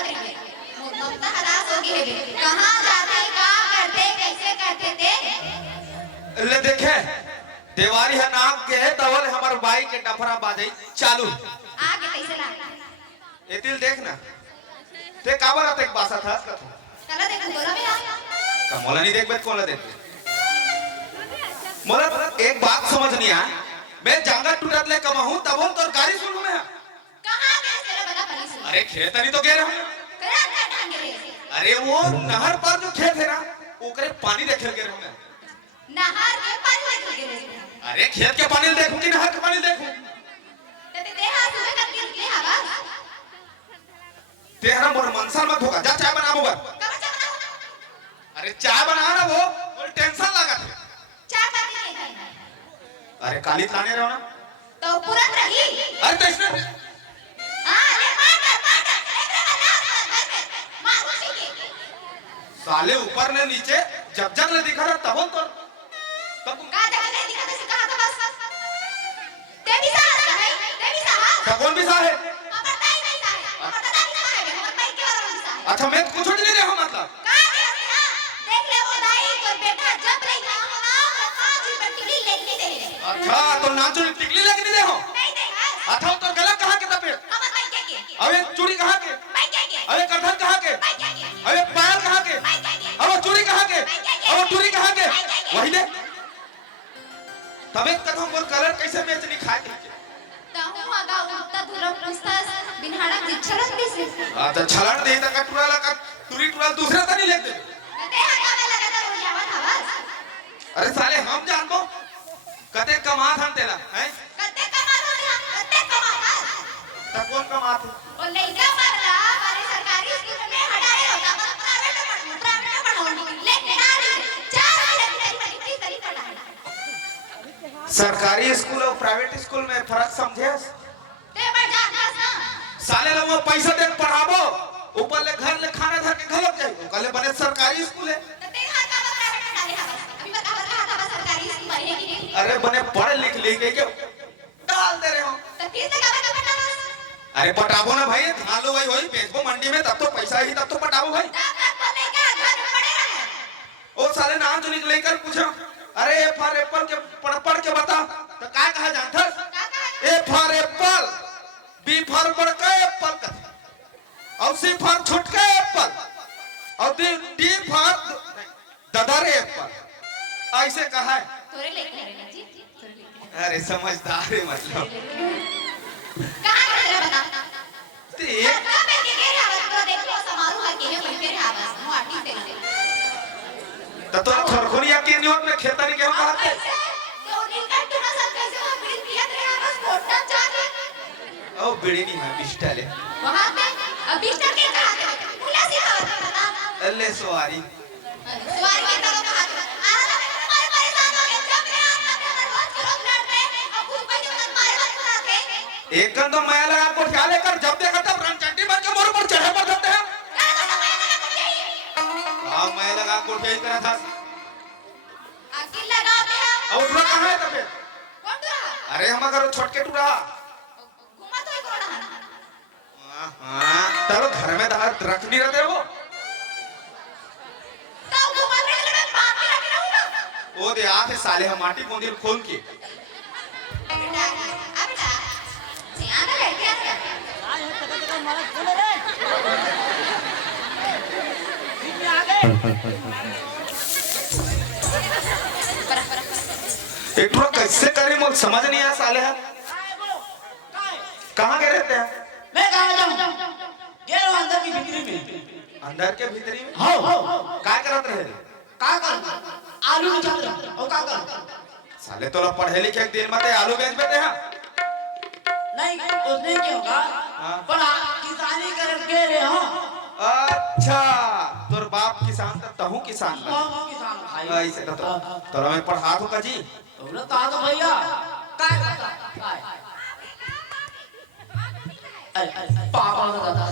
बकरी में ममता हलास हो गई है। कहां जाते काम करते कैसे करते थे ले देखे देवारी है नाम के तवल हमर बाई के डफरा बाजई चालू आगे कैसे ला एतिल देखना ते काबर आते एक बासा था चला देखो बोला भी का मोला नहीं देखबे कौन ला देख मोला एक बात समझ नहीं आ मैं जांगा टूटत ले कमाहू तब तोर गाड़ी सुन में कहां गए तेरा बता पुलिस अरे खेत नहीं तो गए रहो करा क्या ढंग रे अरे वो नहर पर जो खेत है ना ओकरे पानी देखे गए रहो मैं नहर के पानी देख गए अरे खेत के पानी देखूं कि नहर के पानी देखूं ते देहा सुबह कर के निकले हवा तेरा मोर मनसा मत होगा जा चाय बना मोगा कब चाय बनाओ अरे चाय बना ना वो टेंशन लगा थे चाय पानी नहीं खाना अरे काली लाने रहो ना तो पूरा रही अरे तो इसने हां ले मार मार उसी के साले ऊपर ने नीचे जब जब ले दिखा रहा तब तो का जगह नहीं दिखा तो कहां था बस ते भी सा है ते भी सा तो कौन भी सा है पता ही नहीं सा है पता नहीं सा है मत भाई के वाला सा है अच्छा मैं कुछ नहीं रहा मतलब का देख ले वो दाई तो बेटा जब रही था ना आज ही टिकली लेके दे अच्छा तो नाचो टिकली लेके नहीं दे हो नहीं दे अच्छा तो गला कहां के तबे हम भाई के अबे चूड़ी कहां के भाई के अबे करधन कहां के भाई के अबे पायल कहां के अबे चूड़ी कहां के अबे चूड़ी कहां के वही दे तबे तक हम और कलर कैसे मैच नहीं खाए थे ताऊ आगा उठता दूर पुस्तक बिनहाड़ा जिछड़न दिसे अच्छा छलाड़ दे तक टुराला का तुरी टुराल दूसरे से नहीं लेते ते आगा में लगा तो जावत हवस अरे साले हम जानबो कते कमा थन तेला हैं कते कमा दो हम कते कमा त कौन कमा थे ओ लइका मारला हमारे सरकारी स्कूल में हटाए होगा पर प्राइवेट पढ़ाऊंगी लेकिन ना चार महीने की तरी पढ़ाई सरकारी स्कूल और प्राइवेट स्कूल में फर्क समझे ते बढ़ जा ना साले लोग पैसा दे पढ़ाबो ऊपर ले घर ले खाना धर के घलक जाई कल बने सरकारी स्कूल है ते हां का प्राइवेट में डाले हवस अभी बता रहा था सरकारी स्कूल में है कि नहीं अरे बने पढ़ लिख के डाल दे रहे हो तो फिर से का पटा अरे पटाबो ना भाई धान लो भाई वही बेचबो मंडी में तब तो पैसा ही तब तो पटाबो भाई बोले क्या घर में पड़े रहे ओ साले नाम जो निकले कर पूछो अरे ए फॉर एप्पल के पढ़ के बता तो काय कहा जानथस A for apple B for बड़का एप्पल का और सी फॉर छोटका एप्पल और डी फॉर ददर एप्पल ऐसे कहा है तोरे लेके रहे जी तोरे लेके अरे समझदार है मतलब कहां गए बता ते का पे के गए आवत तो देख लो समारोह है के बैठे रहे आवत माटी से तो थरखुरिया के नियत में खेता नहीं क्यों कहते तो नीलकंठ ना सब कैसे वो बीड़ी पियत रहे आवत मोटा जाके ओ बीड़ी नहीं है बिस्टल है वहां पे अब बिस्तर के कहां गए पुलिस ही आवत बता अल्ले सवारी सवारी के तरफ कहां हमारे परेशान हो गए जब रे आप अपने रोज के रोज लड़ रहे अब कुछ भाई उन्हें मारे मत कराते एक तो माया लगा को क्या लेकर जब देखा तब रणचंडी मार के मोर पर चढ़े पर जाते हैं हां माया लगा को क्या ही करा था अकेले लगाते हैं और उठा कहां है तबे कौन रहा अरे हम अगर छोटके टूटा घुमा तो कोड़ा हां तब घर में रख नहीं रहते वो तो घुमा के लड़े बात भी रख रहूंगा वो दे आते साले हम माटी मंदिर खोल के बेटा अब बेटा ध्यान रख क्या आज तक मारा बोले रे बीच में आ गए एक तो कैसे करे मुझे समझ नहीं आया साले है कहां गए रहते हैं मैं कहां जाऊं गेलो अंदर की बिक्री में अंदर के भीतरी में हो काय करत रहे का कर आलू बेचत रहे ओ का कर साले तो लोग पढ़े लिखे दिन में ते आलू बेच बेते हैं नहीं उसने क्या होगा पर किसानी कर के रे हां अच्छा तोर बाप किसान त तहू किसान बा हां किसान भाई ऐसे तो तोरा में पढ़ा तो का जी तोरा ता तो भैया काय अरे पापा दादा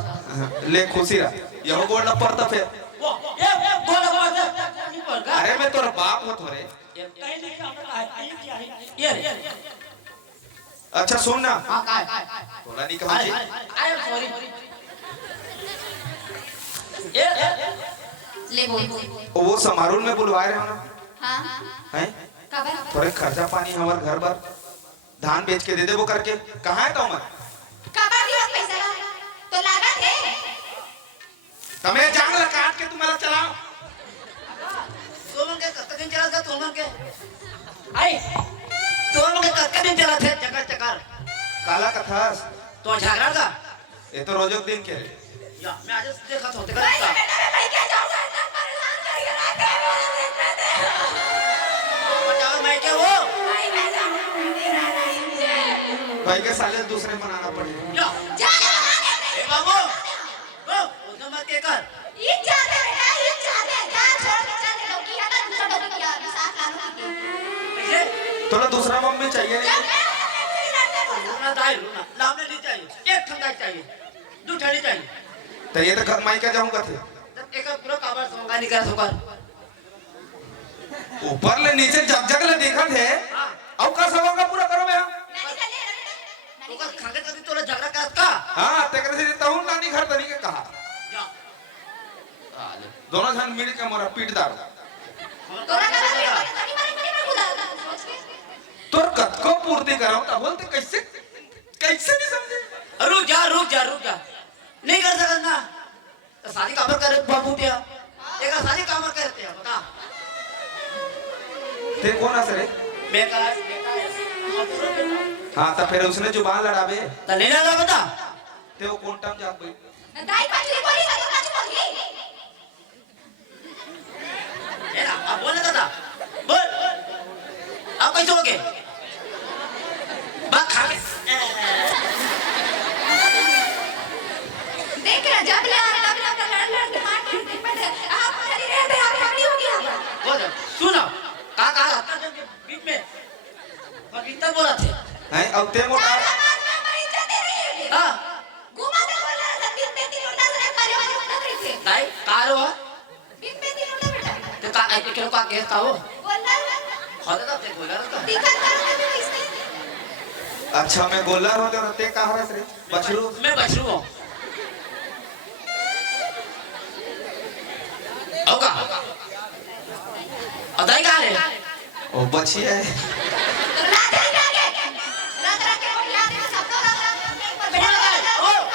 ले खुशी रह यहो गोड़ न पड़ता फिर वो ए बोला बात नहीं पड़ गया अरे मैं तोरा बाप हो थोरे कहीं नहीं क्या है ये अच्छा सुन ना हां काय तोरा नहीं कहा जी आई एम सॉरी ले बोल वो समारोह में बुलवाए रहे ना हाँ हैं कबर थोड़े खर्चा पानी हमारे घर पर धान बेच के दे दे वो करके कहाँ है तो मैं कबर दियो पैसा तो लागत है तमें जांगला काट के तुम्हारा चलाओ तुम के कत्ते दिन चला था तुम के आई तुम के कत्ते दिन चला थे चक्कर चक्कर काला कथा तो झगड़ा का ये तो रोजो दिन के या मैं आज देखा होते का भाई मैं क्या जाऊंगा इतना परेशान करके रखते हैं बताओ मैं क्या वो भाई मैं जाऊंगा मेरा नहीं भाई के साले दूसरे बनाना पड़ेगा या जाने ए बाबू ओ उतना मत के कर ये जाने बेटा ये जाने जा छोड़ के जाने लोग किया था दूसरा लोग किया साथ लानो की कैसे थोड़ा दूसरा मम्मी चाहिए जब मैं मेरी लड़ने बोला लूना दाई लूना लाने नहीं चाहिए एक ठंडा चाहिए दो ठंडी चाहिए तो ये तो घर माई का जाऊंगा थे जब एक पूरा काबर सोंगा निकल सोकर ऊपर ले नीचे जग जग ले देखा थे अब का सबका पूरा करो मैं नानी का ले नानी तो का खाके कभी तोला झगड़ा करत का हाँ ते करे से तहु नानी घर तनी के कहा या दोनों जन मिल के मोरा पीट दार तोरा का नानी मारी बुला सोच के तोर कत को पूर्ति करो ता बोलते कैसे कैसे नहीं समझे रुक जा नहीं कर सकत ना तो शादी काबर करे बाबू दिया एक शादी काबर करते हैं बता ते कौन असरे बेकार हाँ तो फिर उसने जुबान लड़ावे तो नहीं लगा बता ते वो कौन टाइम जा गई दाई पाछली बोली तो काची बोल गई ए अब बोल दादा बोल अब कैसे हो गए बात खा के देख रहा जब लड़ दिमाग में पड़ आप खड़ी रहते आप खड़ी हो गया बोल सुनो का हत्ता जब बीच में बगीता बोला थे हैं अब ते मोटा समाज में हमारी इज्जत दे रही है हां घुमा दे बोला दिन में तीन लोटा से खाने वाले उठा रही थे दाई कारो दिन में तीन लोटा बेटा तो का एक किलो का केस का हो बोलना होता था ते बोला का दिक्कत करोगे भी इससे अच्छा मैं गोला होते रहते कहाँ रस रे बछरू मैं बछरू हूं होगा अदाई का है ओ बची है रात के वो याद में सब लोग पर बेटा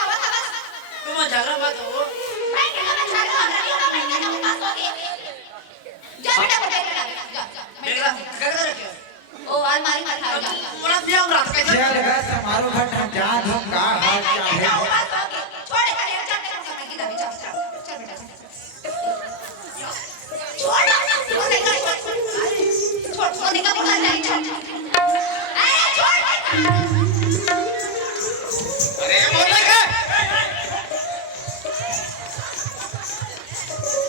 बस तुम झगड़ा मत हो मैं क्या मैं छाड़ रहा हूं मैं क्या मैं पास हो गई जा बेटा जा मेरा कर रखे ओ अलमारी में खा जा पूरा दिया हम रात कैसे चल बस हमारो घर हम जा हम का हाल चाहे छोड़ कर यार जा मेरा की दबी चल बेटा छोड़ ना छोड़ सोने का बोला नहीं छोड़ अरे छोड़ अरे बोल लगा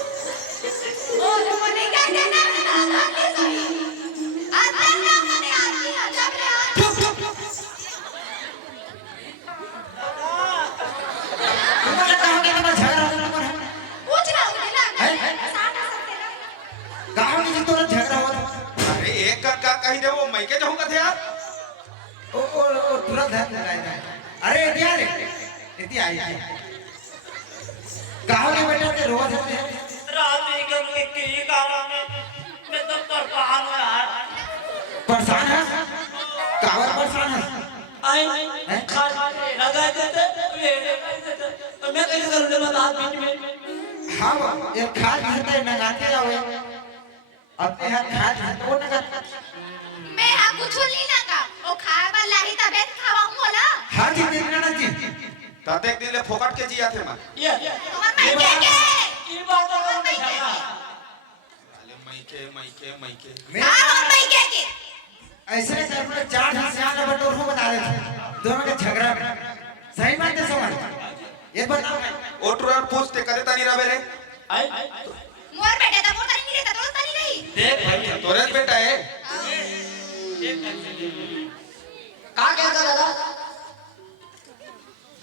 ओ मने क्या कहना ना के सही आज ना मने आती है जब रे तुम क्या कहोगे तो मैं झगड़ा होने पर पूछ रहा हूं ना साथ आ सकते ना गांव में तो झगड़ा हो अरे एक का कही दे वो मैं के जाऊंगा थे यार ओ तुरंत है लगाए अरे इतिया रे इतिया आई गांव में बेटा ते रोज है रात के गाना में मैं तो परेशान हूं यार परेशान है कावर परेशान है आई खा लगा देते तो मैं कैसे करूं बता बीच में हां ये खाद खाते नगाते जाओ अपने हाथ खाद खाते वो नगा मैं आ कुछ नहीं ना का ओ खाए वाला ही तबीयत खावा होला हां जी देखना ना जी ताते एक दिन ले फोकट के जिया थे मैं ये तुम्हार मैं के ये बात अगर मैं झगड़ा अरे मैं के मैं हां मैं के ऐसे सर में चार ढाल से आने बटोर को बता रहे थे दोनों का झगड़ा सही बात है समझ ये बताओ ओटरो यार पूछते करे तानी रवे रे आई मोर बेटे ता मोर नहीं रहता तो तनी नहीं देख भाई तोरे बेटा है का कहता दादा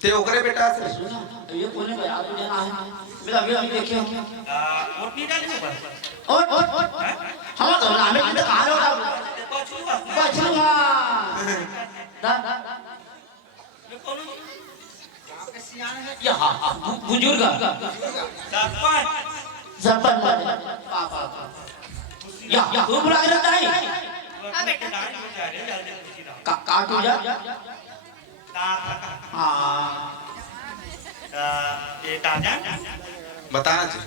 ते ओकरे बेटा से ये कोने का याद नहीं आ मेरा अभी देखिए मोटी डाली ऊपर और हम तो हमें किधर कहां होगा बचलूंगा दा या बुजुर्ग सरपंच या तू बुला रहता है हाँ बेटा का तुझा हाँ बताना जी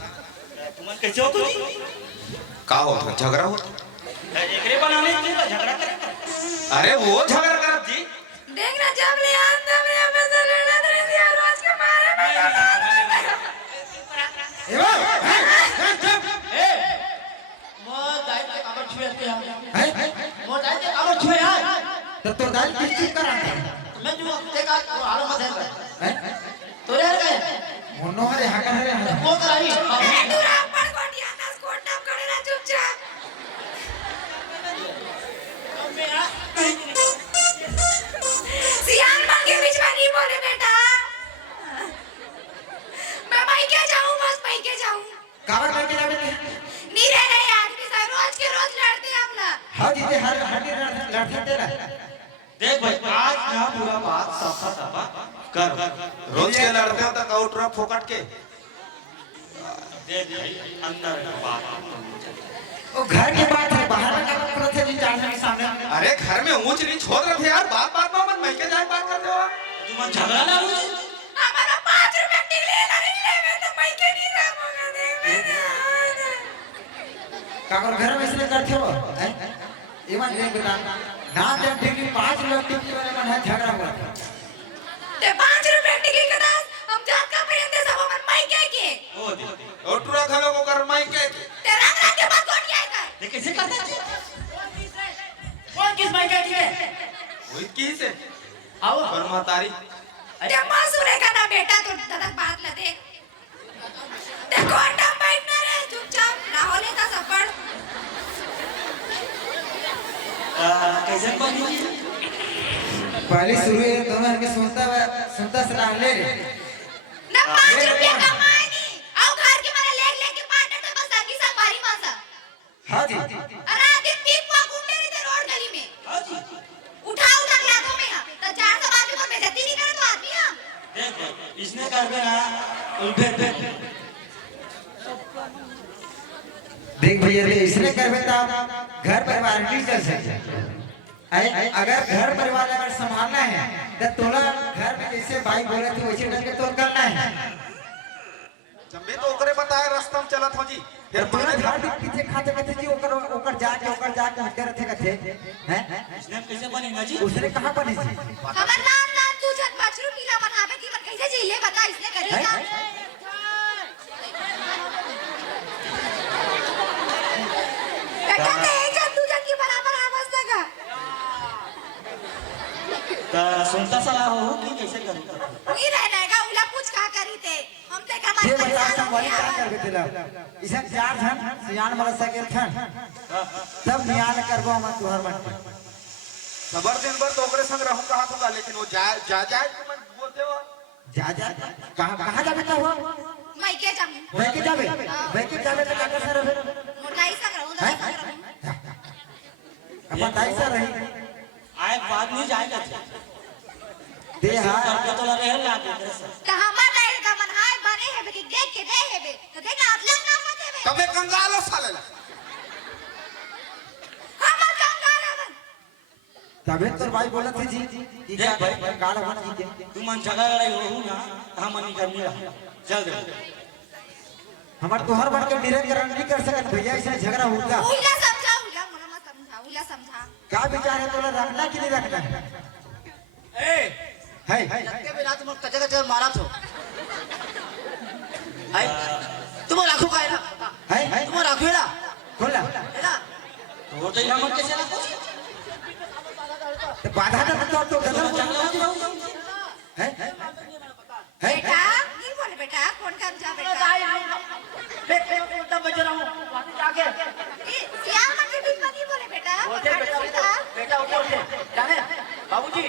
तुमन कैसे हो तुझी का होता झगड़ा होता एकरे बनाने के लिए झगड़ा करे अरे वो झगड़ा करत जी देखना जब ले आंदा में हमें से लड़ा रही थी रोज के मारे में ए बा ए मो दाई के काबर छुए थे हम है मो दाई के काबर छुए यार तो तोर दाल किस चीज कर रहा मैं जो देखा हाल मत है है तोरे हर गए मोनो हरे हाका हरे वो कराई दूरा पर कोटिया ना कोट नाम करे ना चुपचाप सियान मां के बीच में नहीं बोले बेटा मैं भाई क्या जाऊं बस भाई क्या जाऊं काबर करके जावे नहीं रह रहे आदमी सब रोज के रोज लड़ते हैं हम ना हां जीते हर हड्डी लड़ते तेरा देख भाई आज का पूरा बात साफा साफा कर रोज के लड़ते हो तक आउटरा फोकट के देख भाई अंदर का बात वो घर के बात है बाहर में क्या करते थे जी जान के सामने अरे घर में ऊंच नीच छोड़ रहे थे यार बात बात में मन महके जाए बात करते हो तुमन झगड़ा ना हो हमारा 5 रुपए टिकले नहीं ले मैं तो भाई के नहीं रहूंगा देख मैंने काबर घर में इसलिए करते हो हैं इवन नहीं बेटा ना जब ठीक 5 लोग टिकली वाले मन है झगड़ा हुआ ते 5 रुपए टिकली का दास हम जात का पहनते सब मन भाई के ओ दे आउटरा खलो को कर महके ते रंग रंग के बात कोट क्या है देख कैसे करते थे कौन किस भाई का है वही की से आओ पर मातारी ते मासूरे का ना बेटा तो तक बात ला देख ते कोटा बैठना रे चुपचाप ना होले ता सपड़ कैसे बनी पहले शुरू है दोनों हमें सुनता सलाह ले रे ना 5 रुपए कमाए नहीं आओ घर के मारे लेग लेग के पार्टनर तो बस की सब भारी मासा हां जी अरे दिन पीक को घूमने रहते रोड गली में उठा उठा के हाथों में तो 400 बात में बेइज्जती नहीं करे तो आदमी हम देख भाई इसने कर देना उल्टे देख भैया रे इसने करबे त घर परिवार नहीं चल सकते अगर घर परिवार अगर संभालना है तो तोला घर में जैसे भाई बोले थे वैसे करके तो करना है जब मैं तो ओकरे बताए रास्ता में चलत हो जी फिर तोरा माने घर के पीछे खाते कहते जी ओकर जाके हटे रहते कहते हैं इसने कैसे बनी ना जी उसने कहां बने जी हमर नाम नाम तू जन बछरू नीला बनावे की मन कैसे झीले बता इसने करेगा बेटा ते जन तू जन की बराबर आवाज लगा सुनता सलाह हो कि कैसे करूं नहीं रहने का उला कुछ का करी थे हम ते का ये मन बता सब वही क्या करबे तेला इसे चार धन सियान वाला सकेल थन सब नियाल करबो हम तुहर मन सबर दिन भर तो ओकरे संग रहूं कहां दूंगा लेकिन वो जा के मन बोलते हो जा कहां जाबे त हो मैं के जाऊं मैं के जाबे तो का कर रहे मोटाई संग रहूं तो संग रहूं अपन दाई से रही आए बाद नहीं जाएगा दे हां करके तो लगे है लागे तो हमर नहीं का मन हाय बने है कि देख के दे है तो देख अगला ना मत है कबे कंगालो साले हमर कंगाल है तबे तोर भाई बोलत थे जी कि देख भाई, गाड़ बन कीजिए तू मन झगड़ा लड़ाई हो ना हम नहीं करनी रहा चल दे हमार तोहर बन के निरंकरण नहीं कर सकत भैया ऐसे झगड़ा होगा उला समझा उला मना मत समझा उला समझा का विचार है तोला रखना कि नहीं रखना ए है के बिना तुम कचे कचे मारा थो आई तुम राखो का है तुम राखो ना खोला ना तो तो हम कैसे ना कुछ तो बाधा तो गलत है बेटा नहीं बोले बेटा कौन काम जा बेटा देख उल्टा बज रहा हूं जाके सियाल मन के बीच में नहीं बोले बेटा बोलते बेटा ऊपर से जाने बाबूजी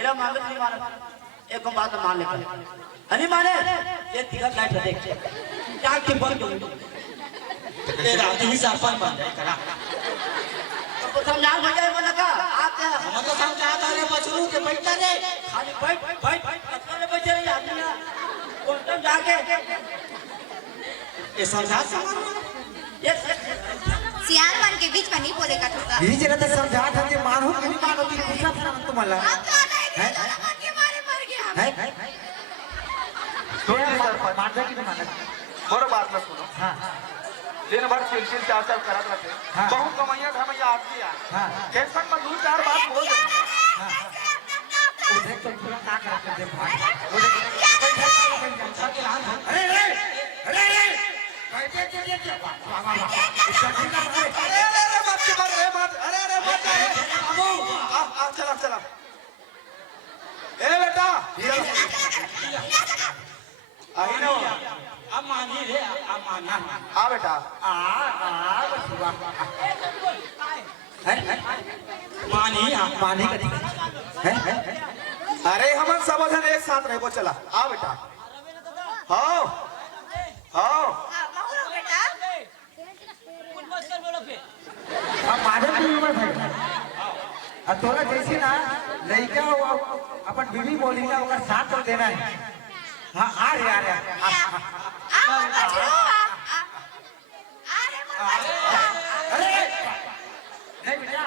एला मांगत नहीं मारा एक बात मान ले हनी माने ये तिलक लाइट देख क्या के बंद ये रात ही सरपंच बन जाए करा तो समझा भैया बोला का आप हम तो समझा रहे बचरू के बैठा रे खाली बैठ बैठ बैठ बैठ बैठ आदमी बोलते जाके ये समझा ये सियान मन के बीच में नहीं बोलेगा तुका ही जरा तो समझा था कि मानो कि नहीं मानो कि पूछा था ना तुम्हाला हम तो नहीं कि तो मन के मारे मर गया हम है सुनिए सरपंच मानता कि नहीं मानता मोर बात न सुनो हाँ दिन भर चिलचिल चाचल करत रहते हाँ। बहुत कमैया धमैया आदमी आ हाँ टेंशन में दो चार बात बोल दे उधर तो पूरा का करते थे भाई अरे अरे अरे अरे बैठे चलिए अरे मत कर रे मत अरे मत आ चला चला ए बेटा आई ना अब मानी रे अब मानी आ बेटा बसुआ है मानी पानी है अरे हम सब जन एक साथ रहबो चला आ बेटा हाँ हाँ बहुरो बेटा अब माधव की उम्र भाई अब तोरा जैसे ना लड़का अपन बीवी बोली ना ओकर साथ तो देना है हाँ आ रे आ बचरो अरे मन अरे नहीं बेटा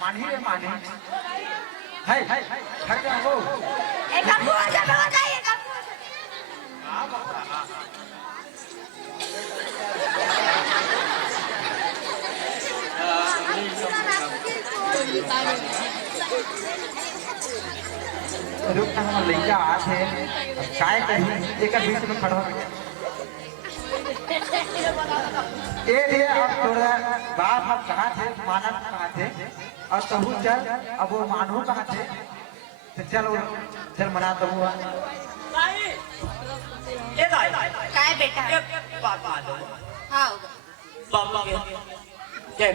मानी रे मानी है खड़ जा वो एक काम हो जाए एक काम रुक ना हम लड़का आते काय कहीं एक बीच में खड़ा हो ए रे अब तोरा बाप हम कहाँ थे मानव कहाँ थे और तहु चल अब वो मानव कहाँ थे तो चल मना तो हुआ ये दाई काय बेटा एक बात मान लो हां बाबू के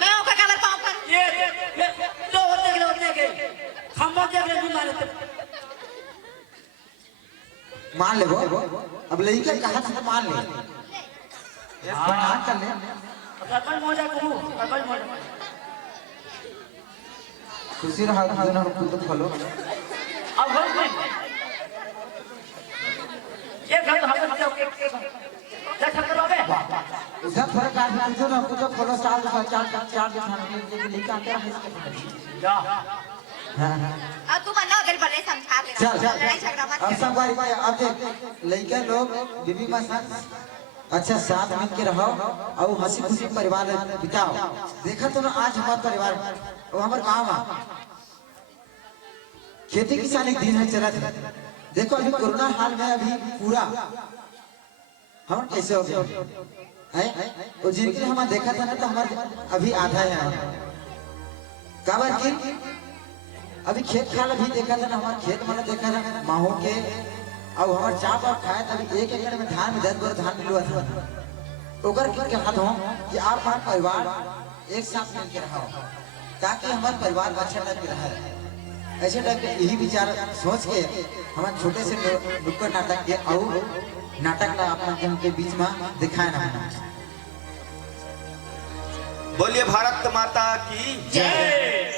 मैं ओका कवर पाऊं पर ये तो होते के खम्बा देख ले भी मारे मान ले वो अब लड़का कहाँ से मान ले हाँ कर ले अपन मोजा को अपन मोजा खुशी रहा दोनों खुद तो फॉलो अब हम ये घर हम के लठक करोगे उधर थोड़ा काट दीजिए ना कुछ फॉलो चार दिखाने के लिए आते रहे जा आ तू बन्ना अगर बने समझा दे चल लड़ाई झगड़ा मत अब सब भाई अब देख लड़का लोग बीबी मां साथ अच्छा साथ मिल के रहो और हंसी खुशी परिवार बिताओ देखा तो ना आज हमारा परिवार वो हमारे काम है खेती किसानी दिन है चला था देखो अभी कोरोना हाल में अभी पूरा हम कैसे हो गए हैं वो जिनके हम देखा था ना तो हमारे अभी आधा है काबर की अभी खेत खाल अभी देखा था ना हमारे खेत में देखा था माहो के और हमारे चाप और खाए तभी 1 एकड़ में धान में 10 बोरा धान मिलवा था ओकर के हाथ हो कि आप हमारे परिवार एक साथ मिल के रहो ताकि हमारे परिवार अच्छा लग रहा है ऐसे टाइप के यही विचार सोच के हमारे छोटे से नुक्कड़ नाटक के और नाटक ना अपना जन के बीच में दिखाए ना बोलिए भारत माता की जय